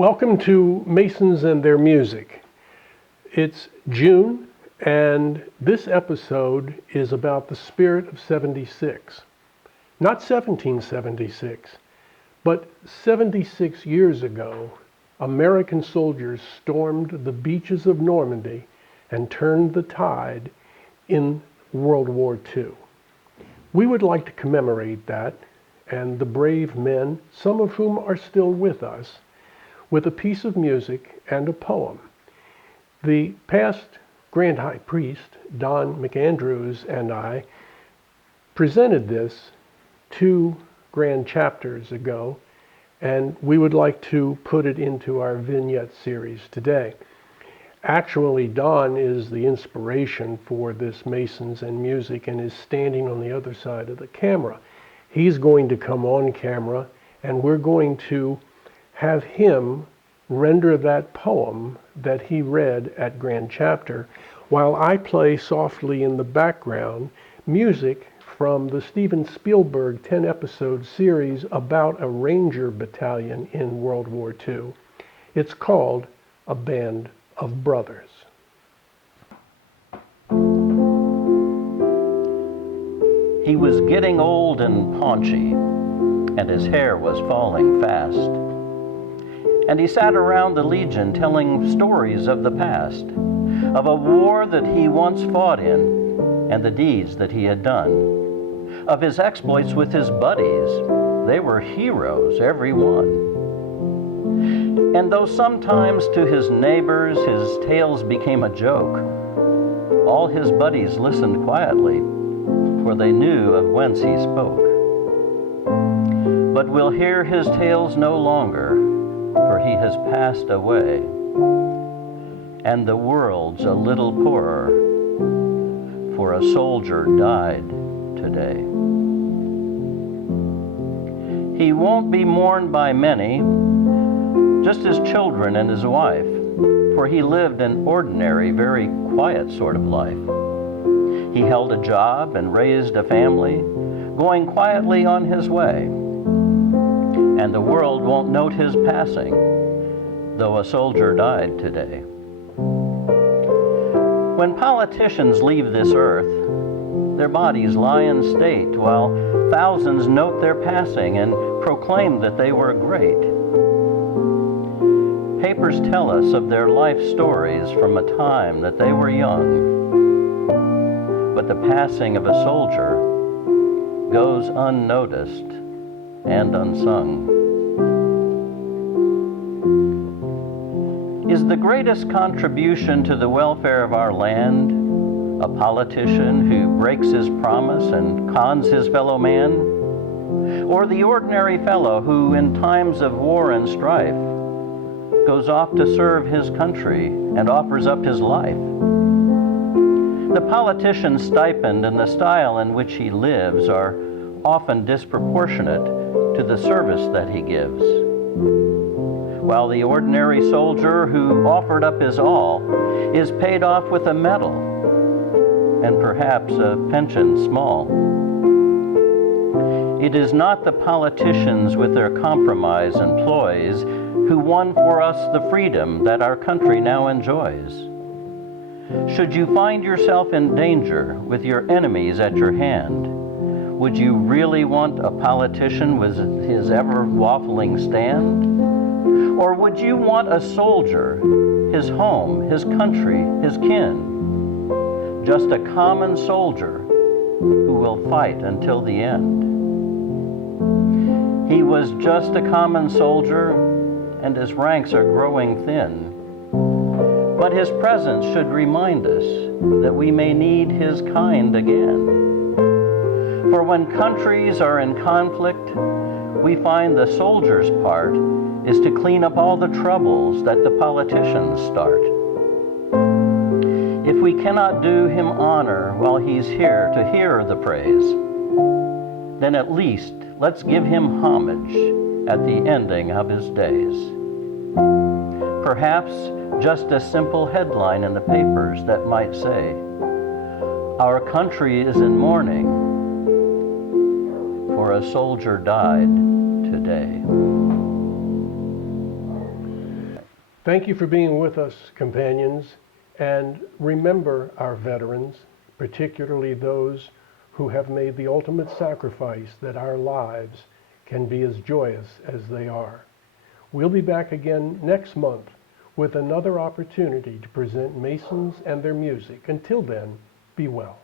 Welcome to Masons and Their Music. It's June, and this episode is about the spirit of 76. Not 1776, but 76 years ago, American soldiers stormed the beaches of Normandy and turned the tide in World War II. We would like to commemorate that and the brave men, some of whom are still with us, with a piece of music and a poem. The past Grand High Priest, Don McAndrews, and I presented this 2 grand chapters ago, and we would like to put it into our vignette series today. Actually, Don is the inspiration for this Masons and Music and is standing on the other side of the camera. He's going to come on camera, and we're going to have him render that poem that he read at Grand Chapter, while I play softly in the background music from the Steven Spielberg 10-episode series about a Ranger battalion in World War II. It's called A Band of Brothers. He was getting old and paunchy, and his hair was falling fast. And he sat around the Legion telling stories of the past, of a war that he once fought in, and the deeds that he had done, of his exploits with his buddies. They were heroes, every one. And though sometimes to his neighbors his tales became a joke, all his buddies listened quietly, for they knew of whence he spoke. But we'll hear his tales no longer, for he has passed away, and the world's a little poorer, for a soldier died today. He won't be mourned by many, just his children and his wife, for he lived an ordinary, very quiet sort of life. He held a job and raised a family, going quietly on his way. And the world won't note his passing, though a soldier died today. When politicians leave this earth, their bodies lie in state while thousands note their passing and proclaim that they were great. Papers tell us of their life stories from a time that they were young. But the passing of a soldier goes unnoticed and unsung. Is the greatest contribution to the welfare of our land a politician who breaks his promise and cons his fellow man? Or the ordinary fellow who, in times of war and strife, goes off to serve his country and offers up his life? The politician's stipend and the style in which he lives are often disproportionate to the service that he gives, while the ordinary soldier who offered up his all is paid off with a medal and perhaps a pension small. It is not the politicians with their compromise and ploys who won for us the freedom that our country now enjoys. Should you find yourself in danger with your enemies at your hand, would you really want a politician with his ever-waffling stand? Or would you want a soldier, his home, his country, his kin? Just a common soldier who will fight until the end. He was just a common soldier, and his ranks are growing thin. But his presence should remind us that we may need his kind again. For when countries are in conflict, we find the soldier's part is to clean up all the troubles that the politicians start. If we cannot do him honor while he's here to hear the praise, then at least let's give him homage at the ending of his days. Perhaps just a simple headline in the papers that might say, "Our country is in mourning, for a soldier died today." Thank you for being with us, companions, and remember our veterans, particularly those who have made the ultimate sacrifice that our lives can be as joyous as they are. We'll be back again next month with another opportunity to present Masons and their music. Until then, be well.